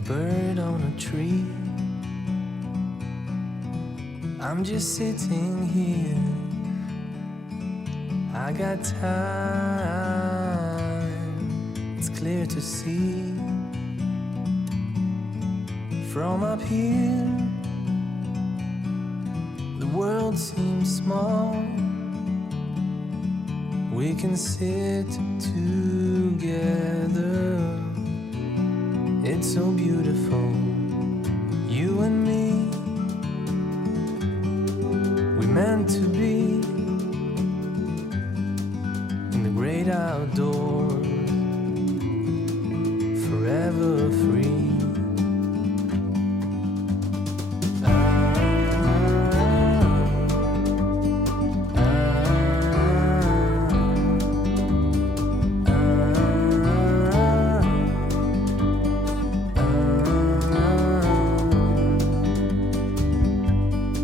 a bird on a tree. I'm just sitting here. I got time, it's clear to see. From up here, the world seems small. We can sit together. It's so beautiful, you and me. We meant to be in the great outdoors, forever free.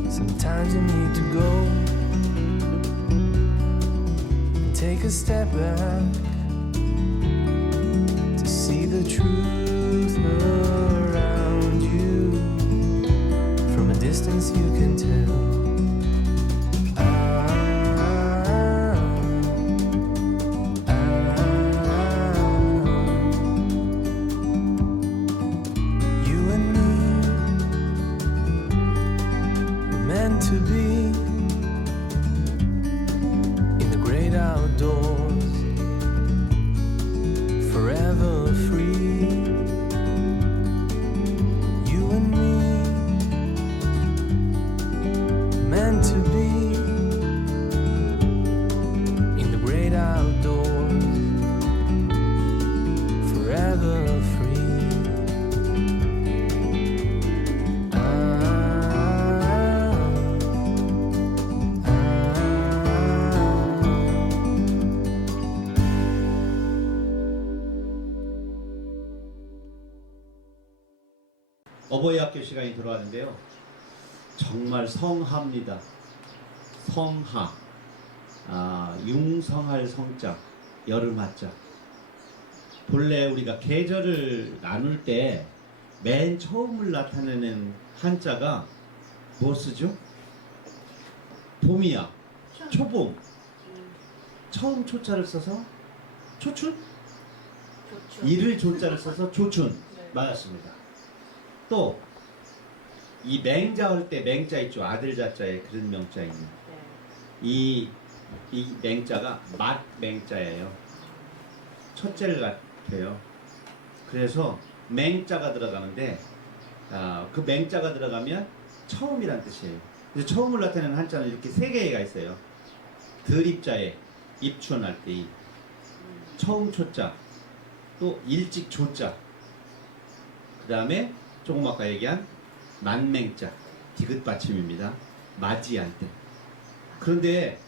Sometimes you need to go and take a step back to see the truth around you. From a distance you can tell. You and me were meant to be in the great outdoors, forever free. You and me meant to be in the great outdoors, forever free. 어버이 학교 시간이 돌아왔는데요. 정말 성하입니다. 성하. 융성할 성자, 여름하자. 본래 우리가 계절을 나눌 때 맨 처음을 나타내는 한자가 뭐 쓰죠? 봄이야. 초봄. 처음 초자를 써서 초춘? 이를 조자를 써서 조춘. 맞았습니다. 또 이 맹자 할 때 맹자 있죠. 아들 자자에 그런 명자 있는 이 맹자가 맛맹자예요. 첫째를 같아요. 그래서 맹자가 들어가는데 그 맹자가 들어가면 처음이란 뜻이에요. 그래서 처음을 나타내는 한자는 이렇게 세 개가 있어요. 들입자에 입춘할 때 이 처음 초자, 또 일찍 조자, 그 다음에 조금 아까 얘기한 만맹자, 디귿 받침입니다. 맞이할 때. 그런데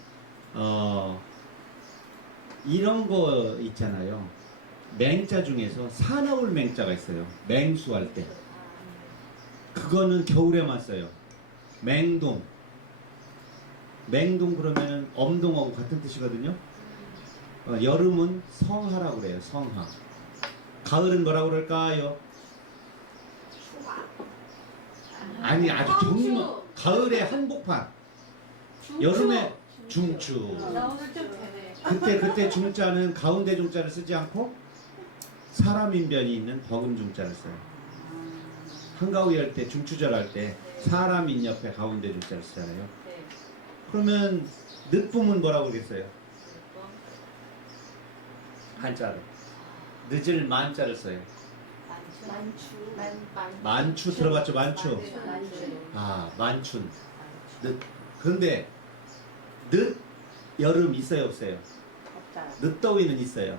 이런 거 있잖아요. 맹자 중에서 사나울 맹자가 있어요. 맹수할 때. 그거는 겨울에만 써요. 맹동. 맹동 그러면은 엄동하고 같은 뜻이거든요. 여름은 성하라고 그래요. 성하. 가을은 뭐라고 그럴까요? 아니 아주 정말 가을에 한복판, 여름에 중추. 그때 중자는 가운데 중자를 쓰지 않고 사람인변이 있는 버금 중자를 써요. 한가위 할 때 중추절 할 때 사람인 옆에 가운데 중자를 쓰잖아요. 그러면 늦봄은 뭐라고 그랬어요? 한자로 늦을 만자를 써요. 만추 들어봤죠? 만추. 만춘. 늦. 그런데 늦 여름 있어요, 없어요? 늦더위는 있어요.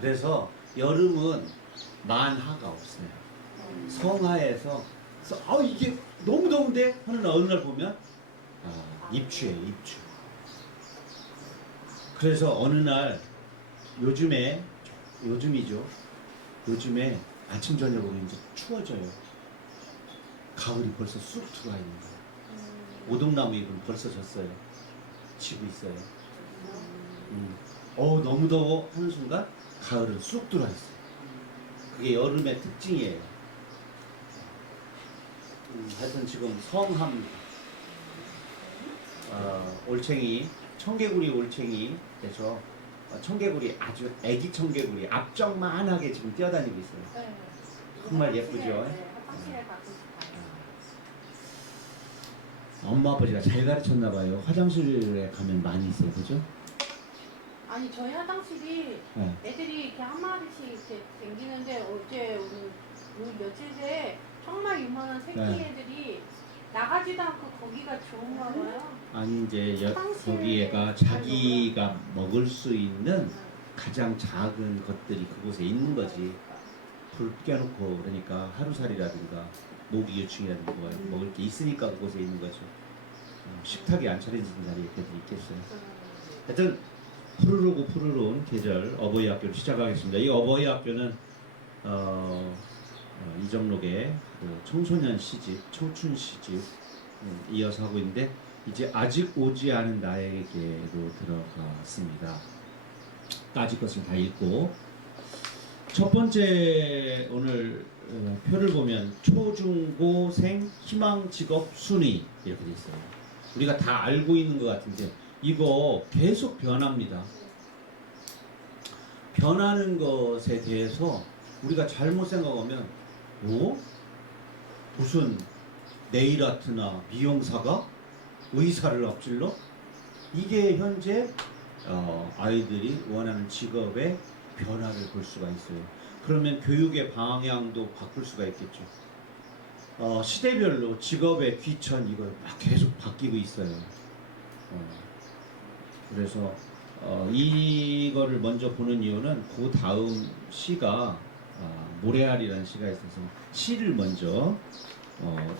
그래서 여름은 만하가 없어요. 성하에서 이게 너무 더운데 하는 어느 날 보면 입추예요, 입추. 그래서 어느 날 요즘이죠. 요즘에 아침 저녁으로 이제 추워져요. 가을이 벌써 쑥 들어와 있는 거예요. 오동나무 잎은 벌써 졌어요. 지고 있어요. 너무 더워 하는 순간 가을은 쑥 들어와 있어요. 그게 여름의 특징이에요. 하여튼 지금 성함 올챙이 청개구리 올챙이 해서 청개구리 아주 애기 청개구리 앞쪽만하게 지금 뛰어다니고 있어요. 네. 정말 예쁘죠? 네, 화장실에 가고 싶어요. 엄마 아버지가 잘 가르쳤나 봐요. 화장실에 가면 많이 있어요, 그죠? 아니 저희 화장실이 네. 애들이 이렇게 한 마리씩 이렇게 댕기는데 어제 오늘 며칠 새에 정말 유명한 새끼 네. 애들이 나가지도 않고 거기가 좋은가 봐요. 아니 이제 화장실 거기에가 자기가 먹을 수 있는 가장 작은 것들이 그곳에 있는 거지. 불 껴놓고 그러니까 하루살이라든가 모기 유충이라든가 먹을 게 있으니까 그곳에 있는 거죠. 식탁이 안 차려진 자리에 걔들이 있겠어요. 하여튼 푸르르고 푸르르운 계절 어버이 학교를 시작하겠습니다. 이 어버이 학교는 이정록의 그 청소년 시집, 청춘 시집 이어서 하고 있는데 이제 아직 오지 않은 나에게로 들어갔습니다. 아직 것을 다 읽고 첫 번째 오늘 표를 보면 초중고생 희망 직업 순위 이렇게 돼 있어요. 우리가 다 알고 있는 것 같은데 이거 계속 변합니다. 변하는 것에 대해서 우리가 잘못 생각하면 무슨 네일 아트나 미용사가 의사를 앞질러? 이게 현재 아이들이 원하는 직업의 변화를 볼 수가 있어요. 그러면 교육의 방향도 바꿀 수가 있겠죠. 시대별로 직업의 귀천 이거 막 계속 바뀌고 있어요. 그래서 이거를 먼저 보는 이유는 그 다음 시가 모래알이라는 시가 있어서 시를 먼저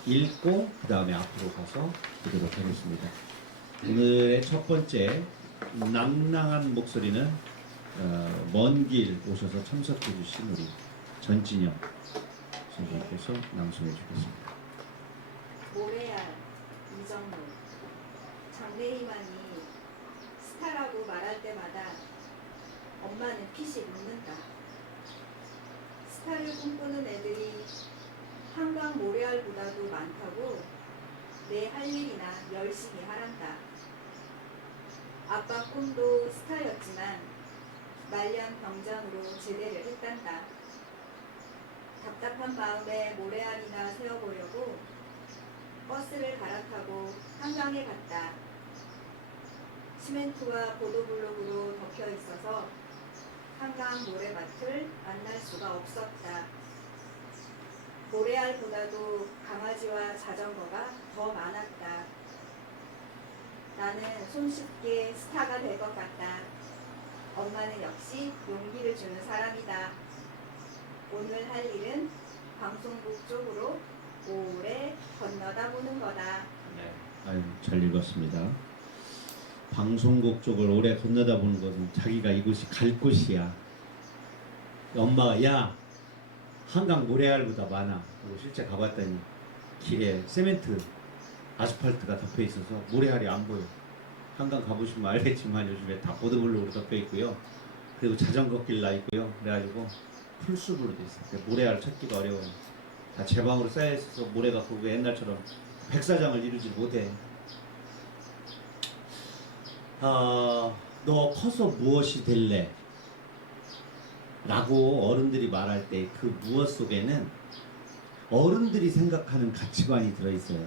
읽고 그 다음에 앞으로 가서 보도록 하겠습니다. 오늘의 첫 번째 낭낭한 목소리는 먼 길 오셔서 참석해 주신 우리 전진영 선생님께서 낭송해 주겠습니다. 모래알 이정록. 장래희망이 스타라고 말할 때마다 엄마는 피식 웃는다. 스타를 꿈꾸는 애들이 한강 모래알보다도 많다고 내 할 일이나 열심히 하란다. 아빠 꿈도 스타였지만 말년 병장으로 제대를 했단다. 답답한 마음에 모래알이나 세워보려고 버스를 갈아타고 한강에 갔다. 시멘트와 보도블록으로 덮여 있어서 한강 모래밭을 만날 수가 없었다. 모래알보다도 강아지와 자전거가 더 많았다. 나는 손쉽게 스타가 될 것 같다. 엄마는 역시 용기를 주는 사람이다. 오늘 할 일은 방송국 쪽으로 오래 건너다 보는 거다. 네. 아유, 잘 읽었습니다. 방송국 쪽을 오래 건너다 보는 것은 자기가 이곳이 갈 곳이야. 엄마가 야 한강 모래알보다 많아. 그리고 실제 가봤더니 길에 세멘트 아스팔트가 덮여 있어서 모래알이 안 보여. 한강 가보시면 알겠지만 요즘에 다 보도블록으로 덮여 있고요. 그리고 자전거 길 나 있고요. 그래가지고 풀숲으로 돼 있어요. 모래알 찾기가 어려워요. 다 제방으로 쌓여 있어서 모래가 그거 옛날처럼 백사장을 이루지 못해. 너 커서 무엇이 될래? 라고 어른들이 말할 때 그 무엇 속에는 어른들이 생각하는 가치관이 들어있어요.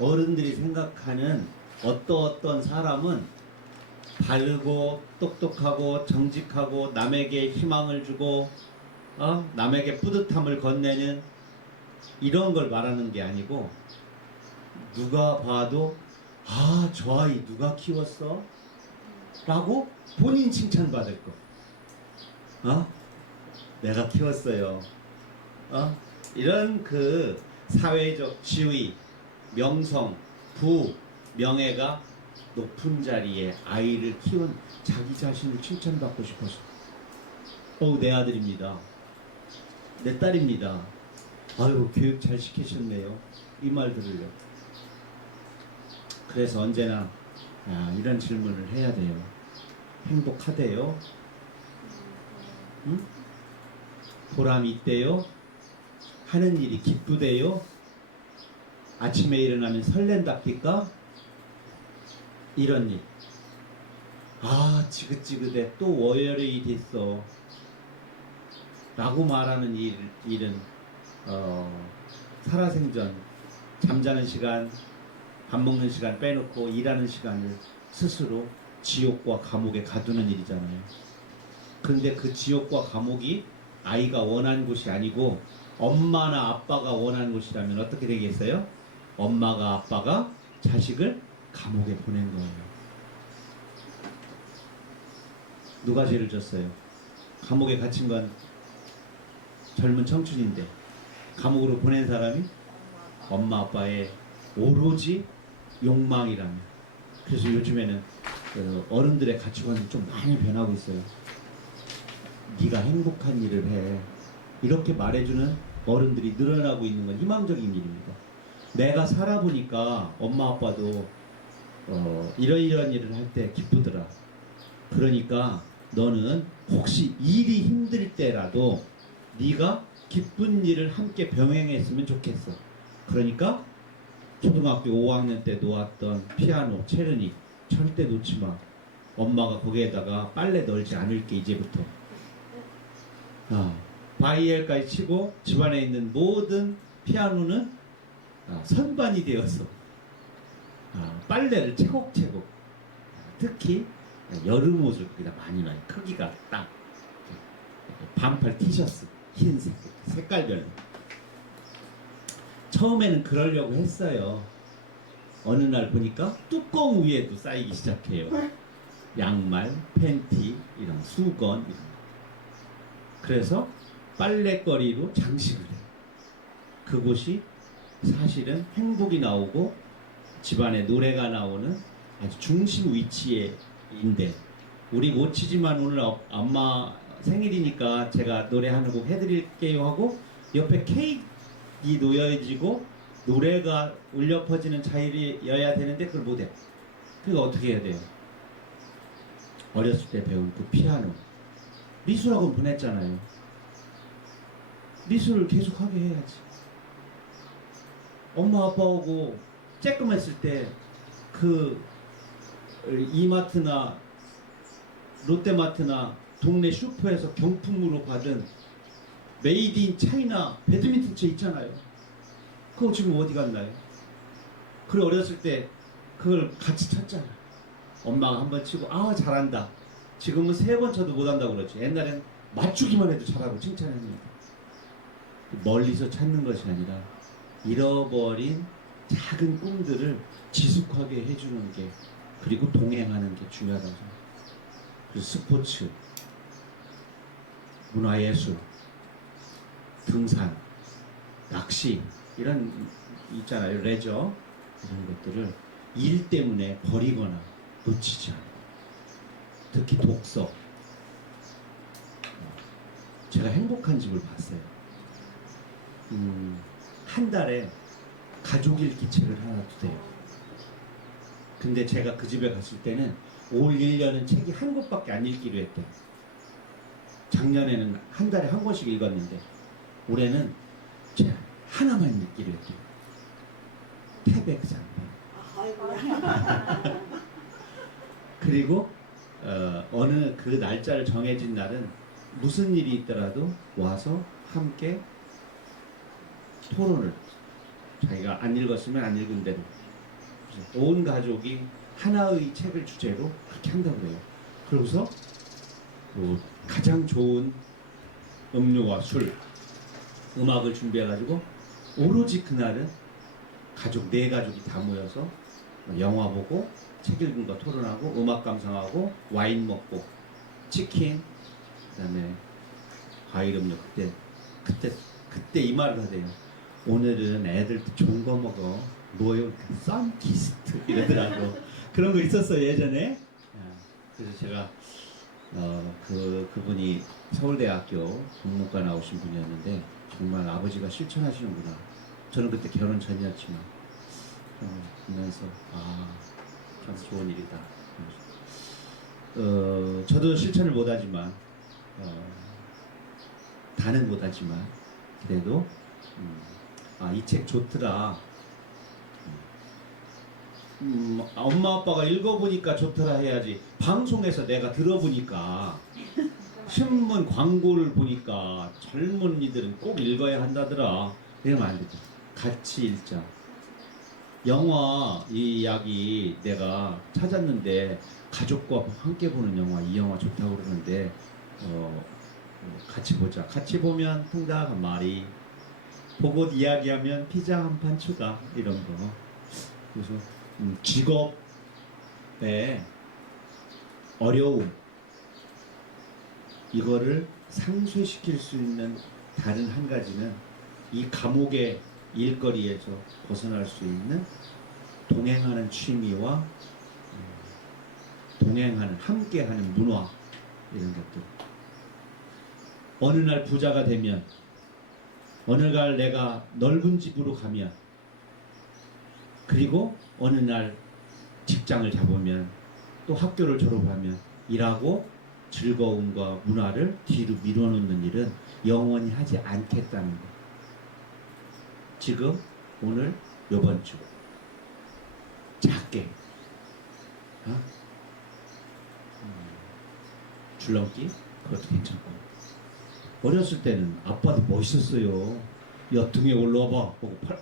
어른들이 생각하는 어떤 사람은 바르고 똑똑하고 정직하고 남에게 희망을 주고 남에게 뿌듯함을 건네는 이런 걸 말하는 게 아니고 누가 봐도 저 아이 누가 키웠어? 라고 본인 칭찬받을 거. 내가 키웠어요. 이런 그 사회적 지위, 명성, 부, 명예가 높은 자리에 아이를 키운 자기 자신을 칭찬받고 싶어서 내 아들입니다. 내 딸입니다. 아유 교육 잘 시키셨네요. 이 말 들으려. 그래서 언제나 이런 질문을 해야 돼요. 행복하대요? 응? 보람이 있대요? 하는 일이 기쁘대요? 아침에 일어나면 설렌답니까? 이런 일. 아, 지긋지긋해. 또 월요일이 됐어. 라고 말하는 일은 살아생전 잠자는 시간, 밥 먹는 시간 빼놓고 일하는 시간을 스스로 지옥과 감옥에 가두는 일이잖아요. 그런데 그 지옥과 감옥이 아이가 원한 곳이 아니고 엄마나 아빠가 원한 곳이라면 어떻게 되겠어요? 엄마가 아빠가 자식을 감옥에 보낸 거예요. 누가 죄를 졌어요? 감옥에 갇힌 건 젊은 청춘인데 감옥으로 보낸 사람이 엄마 아빠의 오로지 욕망이라면. 그래서 요즘에는 어른들의 가치관이 좀 많이 변하고 있어요. 네가 행복한 일을 해. 이렇게 말해주는 어른들이 늘어나고 있는 건 희망적인 일입니다. 내가 살아보니까 엄마 아빠도 이러이러한 일을 할 때 기쁘더라. 그러니까 너는 혹시 일이 힘들 때라도 네가 기쁜 일을 함께 병행했으면 좋겠어. 그러니까 초등학교 5학년 때 놓았던 피아노, 체르니 절대 놓지 마. 엄마가 거기에다가 빨래 널지 않을게 이제부터. 바이엘까지 치고 집안에 있는 모든 피아노는 선반이 되어서 빨래를 채곡채곡. 특히 여름 옷을 거기다 많이 놔요. 크기가 딱 반팔 티셔츠 흰색 색깔별로. 처음에는 그러려고 했어요. 어느 날 보니까 뚜껑 위에도 쌓이기 시작해요. 양말, 팬티, 이런 수건 이런. 그래서 빨래거리로 장식을 해요. 그곳이 사실은 행복이 나오고 집안에 노래가 나오는 아주 중심 위치에인데, 우리 모치지만 오늘 엄마 생일이니까 제가 노래 한 곡 해드릴게요 하고 옆에 케이크가 놓여지고 노래가 울려 퍼지는 자리여야 되는데 그걸 못해. 그거 어떻게 해야 돼요? 어렸을 때 배운 그 피아노 미술학원 보냈잖아요. 미술을 계속하게 해야지. 엄마 아빠하고 쬐끔했을 때 그 이마트나 롯데마트나 동네 슈퍼에서 경품으로 받은 메이드 인 차이나 배드민턴 채 있잖아요. 그거 지금 어디 갔나요? 그래 어렸을 때 그걸 같이 쳤잖아. 엄마가 한 번 치고 잘한다. 지금은 3번 쳐도 못한다고 그러지. 옛날엔 맞추기만 해도 잘하고 칭찬합니다. 멀리서 찾는 것이 아니라 잃어버린 작은 꿈들을 지속하게 해주는 게, 그리고 동행하는 게 중요하다고 생각해요. 그리고 스포츠, 문화예술, 등산, 낚시 이런 있잖아요. 레저 이런 것들을 일 때문에 버리거나 놓치지 않아요. 특히 독서. 제가 행복한 집을 봤어요. 한 달에 가족 읽기 책을 하나 두세요. 근데 제가 그 집에 갔을 때는 올 1년은 책이 한 권밖에 안 읽기로 했대요. 작년에는 한 달에 한 권씩 읽었는데 올해는 제가 하나만 읽기로 했대요. 태백산맥. 그리고 어느 그 날짜를 정해진 날은 무슨 일이 있더라도 와서 함께 토론을, 자기가 안 읽었으면 안 읽은 대로 온 가족이 하나의 책을 주제로 그렇게 한다고 그래요. 그러고서 가장 좋은 음료와 술, 음악을 준비해가지고 오로지 그날은 가족 4가족이 다 모여서 영화 보고 책 읽은 거 토론하고 음악 감상하고 와인 먹고 치킨, 그다음에 과일 음료. 그때 이 말을 하대요. 오늘은 애들 좋은 거 먹어. 뭐요? 썬키스트 이러더라고. 그런 거 있었어요 예전에. 그래서 제가 그분이 서울대학교 국문과 나오신 분이었는데 정말 아버지가 실천하시는구나. 저는 그때 결혼 전이었지만 보면서 참 좋은 일이다. 저도 실천을 못하지만 다는 못하지만 그래도 이 책 좋더라. 엄마 아빠가 읽어보니까 좋더라 해야지. 방송에서 내가 들어보니까 신문 광고를 보니까 젊은이들은 꼭 읽어야 한다더라. 이러면 안 되죠. 같이 읽자. 영화 이 이야기 내가 찾았는데 가족과 함께 보는 영화, 이 영화 좋다고 그러는데 같이 보자. 같이 보면 통닭 한 마리, 보고 이야기하면 피자 한 판 추가, 이런 거. 그래서 직업의 어려움, 이거를 상쇄시킬 수 있는 다른 한 가지는 이 감옥의 일거리에서 벗어날 수 있는 동행하는 취미와 동행하는, 함께하는 문화, 이런 것들. 어느 날 부자가 되면, 어느 날 내가 넓은 집으로 가면, 그리고 어느 날 직장을 잡으면, 또 학교를 졸업하면, 일하고 즐거움과 문화를 뒤로 밀어놓는 일은 영원히 하지 않겠다는 것. 지금, 오늘, 요번 주 작게 줄넘기? 그것도 괜찮고. 어렸을 때는 아빠도 멋있었어요. 야, 등에 올라와봐.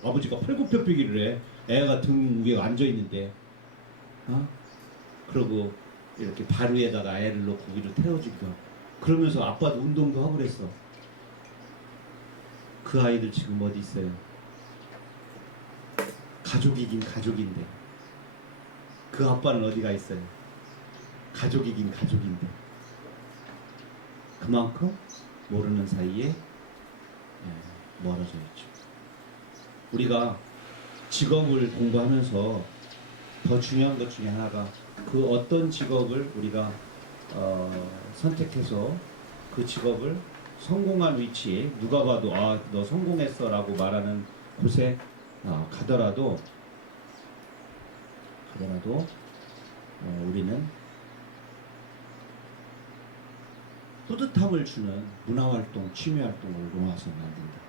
아버지가 팔굽혀펴기를 해. 애가 등 위에 앉아있는데, 그러고 이렇게 발 위에다가 애를 놓고 위로 태워주기도 하고. 그러면서 아빠도 운동도 하고 그랬어. 그 아이들 지금 어디 있어요? 가족이긴 가족인데, 그 아빠는 어디가 있어요? 가족이긴 가족인데, 그만큼 모르는 사이에 멀어져 있죠. 우리가 직업을 공부하면서 더 중요한 것 중에 하나가, 그 어떤 직업을 우리가 선택해서 그 직업을 성공한 위치에, 누가 봐도 너 성공했어 라고 말하는 곳에 가더라도 우리는 뿌듯함을 주는 문화활동, 취미활동을 놓아서 만든다.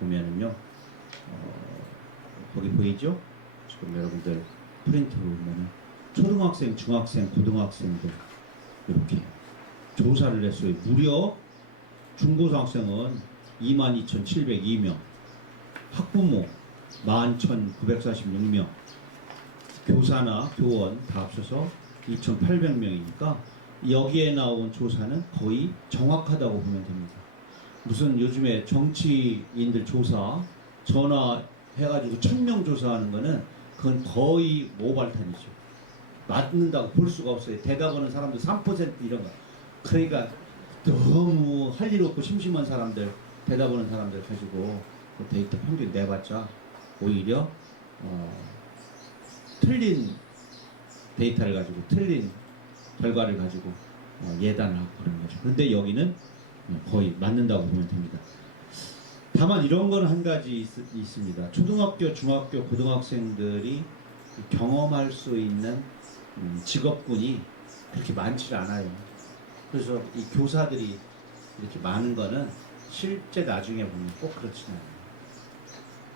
보면은요, 거기 보이죠? 지금 여러분들 프린트로 보면은 초등학생, 중학생, 고등학생들 이렇게 조사를 했어요. 무려 중고등학생은 22,702명, 학부모 11,946명, 교사나 교원 다 합쳐서 2,800명이니까 여기에 나온 조사는 거의 정확하다고 보면 됩니다. 무슨 요즘에 정치인들 조사 전화해가지고 1,000명 조사하는 거는 그건 거의 모발탄이죠. 맞는다고 볼 수가 없어요. 대답하는 사람도 3% 이런 거. 그러니까 너무 할 일 없고 심심한 사람들, 대답하는 사람들 가지고 그 데이터 평균 내봤자 오히려 틀린 데이터를 가지고, 틀린 결과를 가지고 예단을 하고 그런 거죠. 그런데 여기는 거의 맞는다고 보면 됩니다. 다만 이런 건 한 가지 있습니다. 초등학교, 중학교, 고등학생들이 경험할 수 있는 직업군이 그렇게 많지 않아요. 그래서 이 교사들이 이렇게 많은 거는 실제 나중에 보면 꼭 그렇지는 않아요.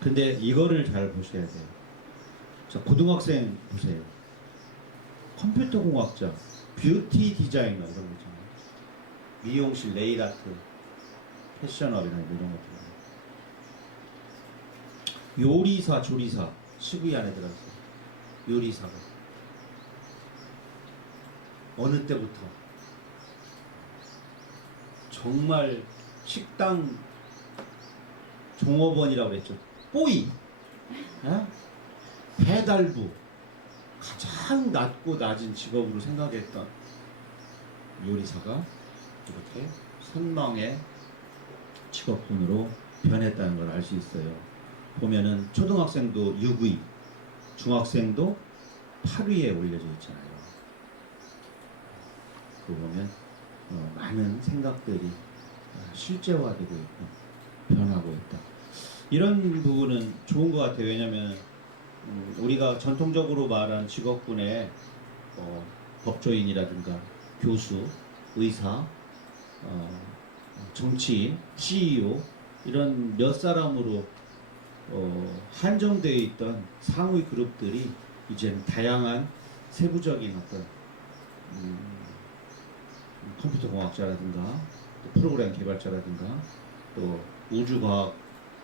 근데 이거를 잘 보셔야 돼요. 자, 고등학생 보세요. 컴퓨터 공학자, 뷰티 디자이너 이런 거 있잖아요. 미용실, 네일 아트, 패션업이나 이런 것들. 요리사, 조리사, 시부이 안에 들어갔어요. 요리사가 어느 때부터 정말 식당 종업원이라고 그랬죠. 뽀이, 배달부, 가장 낮고 낮은 직업으로 생각했던 요리사가 이렇게 선망의 직업군으로 변했다는 걸 알 수 있어요. 보면은 초등학생도 6위, 중학생도 8위에 올려져 있잖아요. 그거 보면 많은 생각들이 실제화되고 있고 변하고 있다. 이런 부분은 좋은 것 같아요. 왜냐하면 우리가 전통적으로 말하는 직업군에 법조인이라든가 교수, 의사, 정치인, CEO 이런 몇 사람으로 한정되어 있던 상위 그룹들이 이제는 다양한 세부적인 어떤 컴퓨터 공학자라든가 또 프로그램 개발자라든가 또 우주과학,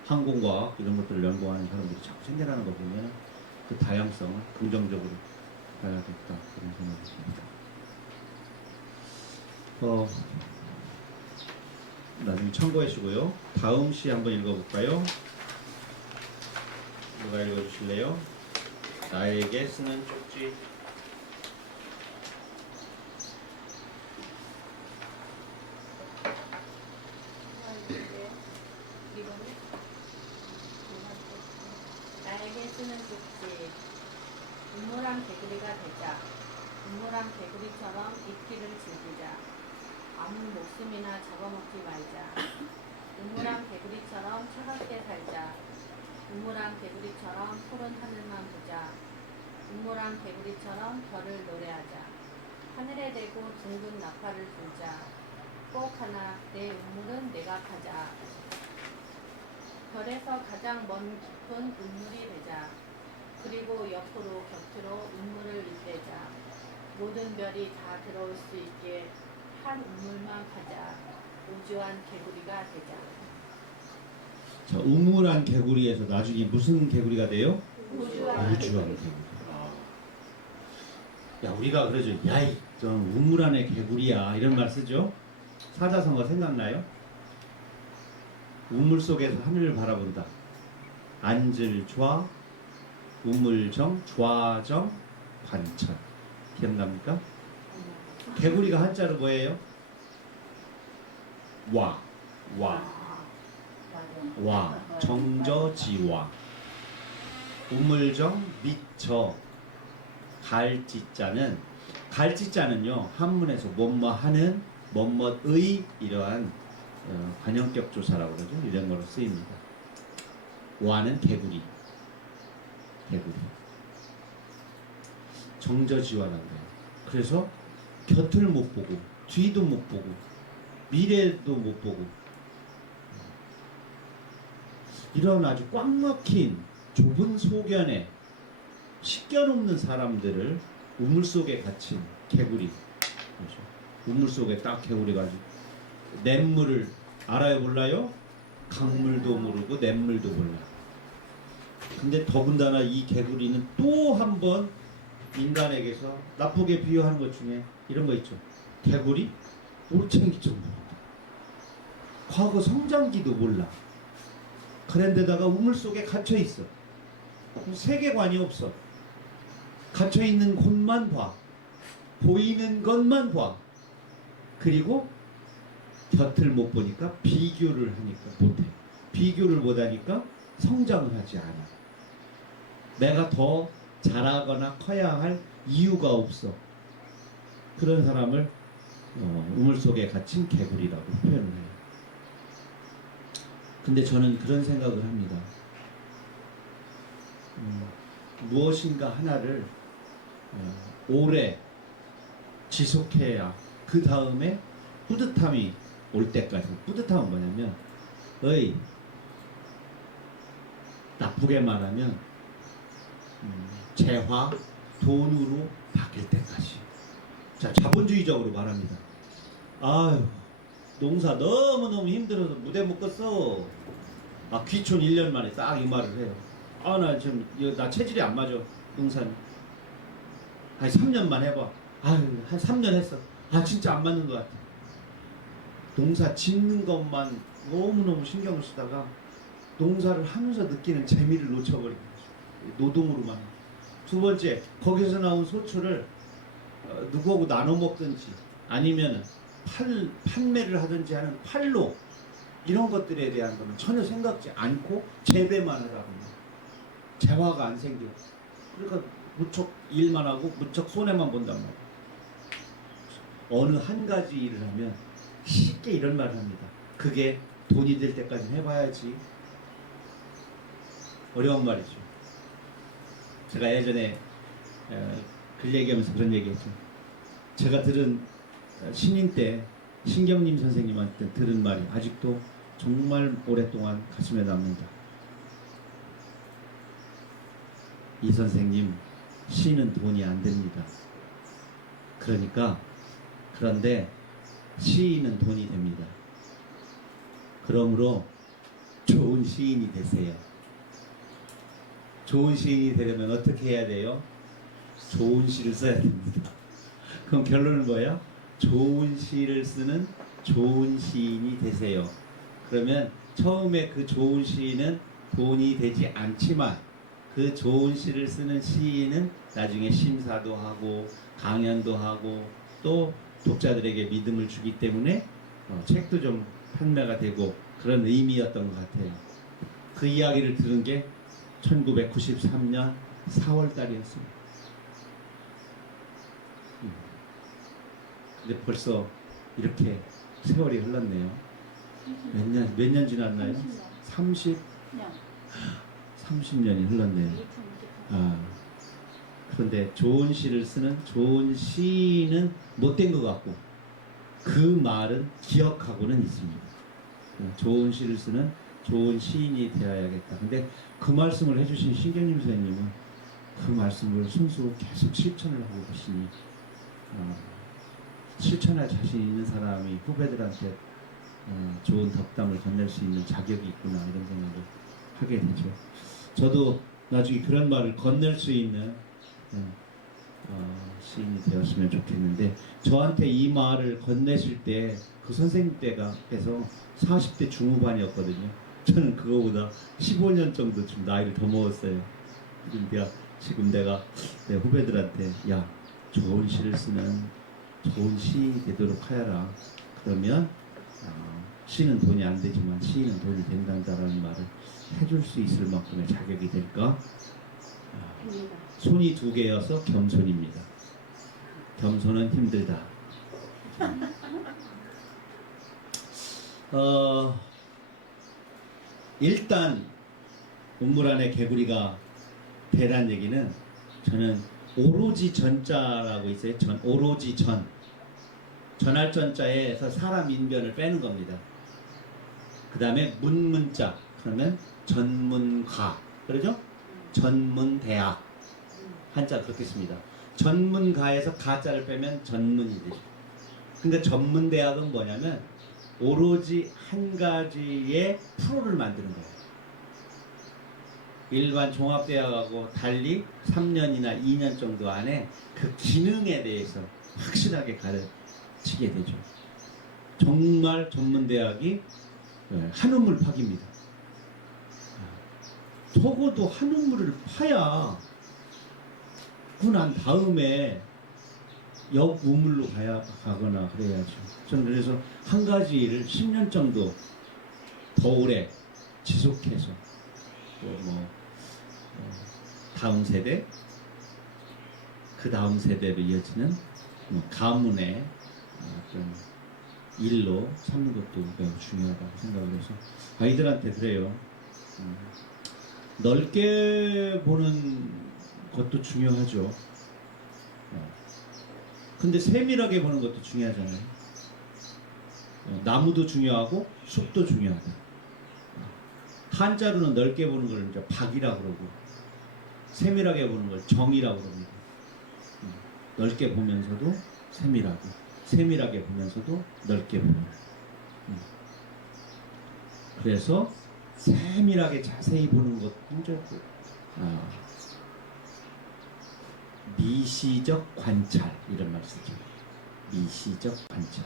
항공과학 이런 것들을 연구하는 사람들이 자꾸 생겨나는 거 보면 그 다양성을 긍정적으로 봐야겠다 그런 생각이 듭니다. 나중에 참고하시고요. 다음 시 한번 읽어볼까요? 누가 읽어주실래요? 나에게 쓰는 쪽지. 나에게 쓰는 쪽지. 우물한 개구리가 되자. 우물한 개구리처럼 익기를 즐기자. 아무 목숨이나 잡아먹지 말자. 우물한 개구리처럼 차갑게 살자. 우물한 개구리처럼 푸른 하늘만 보자. 우물한 개구리처럼 별을 노래하자. 하늘에 대고 둥근 나팔을 불자. 꼭 하나 내 우물은 내가 파자. 별에서 가장 먼 깊은 우물이 되자. 그리고 옆으로 곁으로 우물을 잇대자. 모든 별이 다 들어올 수 있게 한 우물만 파자. 우주한 개구리가 되자. 자, 우물한 개구리에서 나중에 무슨 개구리가 돼요? 우주한 개구리. 야, 우리가 그러죠. 야이, 좀 우물안의 개구리야 이런 말 쓰죠. 사자성어 생각나요? 우물 속에서 하늘을 바라본다. 안질 좌, 우물정, 좌정, 관천. 기억납니까? 개구리가 한자로 뭐예요? 와, 정저지와. 우물정, 밑저, 갈지자는요 한문에서 뭐뭐하는, 뭐뭐의 이러한 관형격 조사라고 그러죠. 이런 거로 쓰입니다. 와는 개구리. 정저지와라고 해요. 그래서 곁을 못 보고 뒤도 못 보고 미래도 못 보고 이런 아주 꽉 막힌 좁은 소견에 식견 없는 사람들을 우물 속에 갇힌 개구리. 그렇죠? 우물 속에 딱 개구리가 아주 냇물을 알아요 몰라요? 강물도 모르고 냇물도 몰라. 근데 더군다나 이 개구리는 또 한 번 인간에게서 나쁘게 비유하는 것 중에 이런 거 있죠. 개구리? 올챙이좀 모른다. 과거 성장기도 몰라. 그런데다가 우물 속에 갇혀 있어. 세계관이 없어. 갇혀 있는 곳만 봐. 보이는 것만 봐. 그리고 곁을 못 보니까 비교를 하니까 못해. 비교를 못하니까 성장을 하지 않아. 내가 더 잘하거나 커야 할 이유가 없어. 그런 사람을 우물 속에 갇힌 개구리라고 표현을 해요. 근데 저는 그런 생각을 합니다. 무엇인가 하나를 오래 지속해야 그 다음에 뿌듯함이 올 때까지. 뿌듯함은 뭐냐면 나쁘게 말하면 재화, 돈으로 바뀔 때까지. 자, 자본주의적으로 말합니다. 아유, 농사 너무너무 힘들어서 무대 묶었어. 귀촌 1년 만에 딱 이 말을 해요. 나 지금 나 체질이 안 맞아. 농사는. 한 3년만 해봐. 한 3년 했어. 진짜 안 맞는 것 같아. 농사 짓는 것만 너무너무 신경을 쓰다가 농사를 하면서 느끼는 재미를 놓쳐버린 거죠. 노동으로만. 두 번째, 거기서 나온 소출을 누구하고 나눠 먹든지 아니면 판매를 하든지 하는 판로, 이런 것들에 대한 거는 전혀 생각지 않고 재배만 하다 보면 재화가 안 생겨. 그러니까 무척 일만 하고 무척 손해만 본단 말이야. 어느 한 가지 일을 하면 쉽게 이런 말을 합니다. 그게 돈이 될 때까지 해봐야지. 어려운 말이죠. 제가 예전에 글 얘기하면서 그런 얘기했죠. 제가 들은 신인 때 신경림 선생님한테 들은 말이 아직도 정말 오랫동안 가슴에 남는다. 이 선생님, 시는 돈이 안 됩니다. 그런데 시인은 돈이 됩니다. 그러므로 좋은 시인이 되세요. 좋은 시인이 되려면 어떻게 해야 돼요? 좋은 시를 써야 됩니다. 그럼 결론은 뭐예요? 좋은 시를 쓰는 좋은 시인이 되세요. 그러면 처음에 그 좋은 시인은 돈이 되지 않지만 그 좋은 시를 쓰는 시인은 나중에 심사도 하고 강연도 하고 또 독자들에게 믿음을 주기 때문에 책도 좀 판매가 되고 그런 의미였던 것 같아요. 그 이야기를 들은 게 1993년 4월 달이었습니다. 근데 벌써 이렇게 세월이 흘렀네요. 몇 년 지났나요? 30년이 흘렀네요. 그런데 좋은 시를 쓰는 좋은 시인은 못된 것 같고 그 말은 기억하고는 있습니다. 좋은 시를 쓰는 좋은 시인이 되어야겠다. 근데 그 말씀을 해주신 신경림 선생님은 그 말씀을 순수 계속 실천을 하고 계시니 실천할 자신 있는 사람이 후배들한테 좋은 덕담을 건넬 수 있는 자격이 있구나 이런 생각을 하게 되죠. 저도 나중에 그런 말을 건넬 수 있는 시인이 되었으면 좋겠는데 저한테 이 말을 건네실 때 그 선생님 때가 해서 40대 중후반이었거든요. 저는 그거보다 15년 정도 좀 나이를 더 먹었어요. 그러니까 지금 내가 내 후배들한테 야 좋은 시를 쓰는 좋은 시인이 되도록 하여라. 그러면 시는 돈이 안 되지만 시인은 돈이 된다는 말을 해줄 수 있을 만큼의 자격이 될까? 손이 두 개여서 겸손입니다. 겸손은 힘들다. 일단 운물 안에 개구리가 되란 얘기는 저는 오로지 전자라고 있어요. 오로지 전할 전자에서 사람 인변을 빼는 겁니다. 그 다음에 문자 그러면 전문가 그러죠? 전문대학 한자 그렇게 씁니다. 전문가에서 가자를 빼면 전문이 되죠. 근데 전문대학은 뭐냐면 오로지 한 가지의 프로를 만드는 거예요. 일반 종합대학하고 달리 3년이나 2년 정도 안에 그 기능에 대해서 확실하게 가르치게 되죠. 정말 전문대학이 한우물 파기입니다. 적어도 한우물을 파야 난 다음에 역우물로 가거나 그래야죠. 저는 그래서 한 가지 일을 10년 정도 더 오래 지속해서 다음 세대 그 다음 세대로 이어지는 가문의 어떤 일로 삼는 것도 매우 중요하다고 생각을 해서 아이들한테 그래요. 넓게 보는 것도 중요하죠. 근데 세밀하게 보는 것도 중요하잖아요. 나무도 중요하고 숲도 중요하다. 한자로는 넓게 보는 걸 이제 박이라고 그러고 세밀하게 보는 걸 정이라고 그럽니다. 넓게 보면서도 세밀하고 세밀하게 보면서도 넓게 보는. 그래서 세밀하게 자세히 보는 것도 좋고 미시적 관찰 이런 말 쓰죠. 미시적 관찰.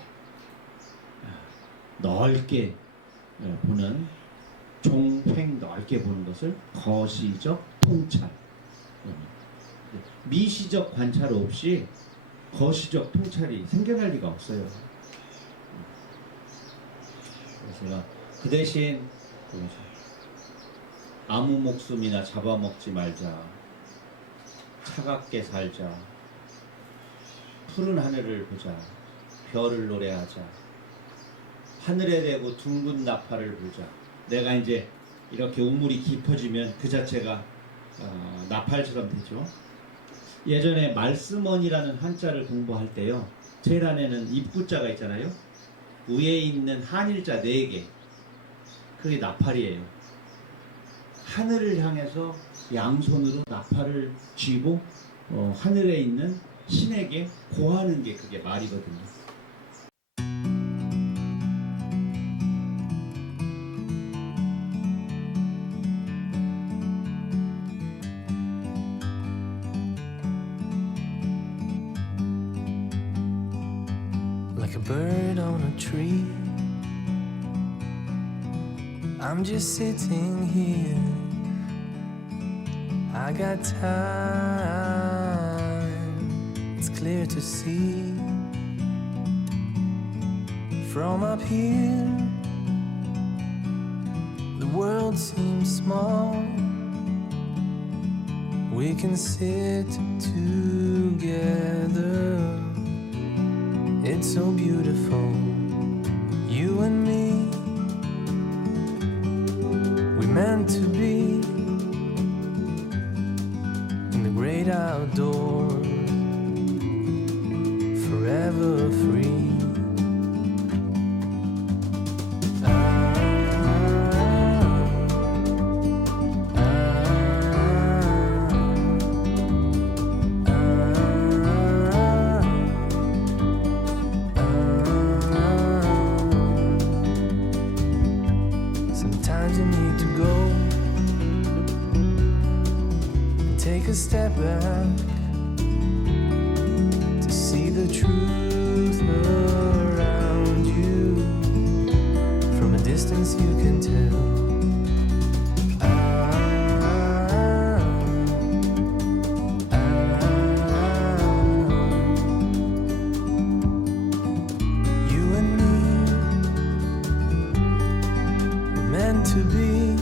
넓게 보는 종횡 넓게 보는 것을 거시적 통찰. 미시적 관찰 없이 거시적 통찰이 생겨날 리가 없어요. 그래서 제가 그 대신 아무 목숨이나 잡아먹지 말자. 차갑게 살자. 푸른 하늘을 보자. 별을 노래하자. 하늘에 대고 둥근 나팔을 불자. 내가 이제 이렇게 우물이 깊어지면 그 자체가 나팔처럼 되죠. 예전에 말씀원이라는 한자를 공부할 때요. 제일 안에는 입구자가 있잖아요. 위에 있는 한일자 4개, 그게 나팔이에요. 하늘을 향해서 양손으로 나팔을 쥐고 하늘에 있는 신에게 고하는 게 그게 말이거든요. Like a bird on a tree, I'm just sitting here. I got time, it's clear to see. From up here, the world seems small. We can sit together. It's so beautiful, you and me. We meant to be in the great outdoors, forever free. Sometimes you need to go and take a step back to see the truth around you. From a distance you can tell. You and me, meant to be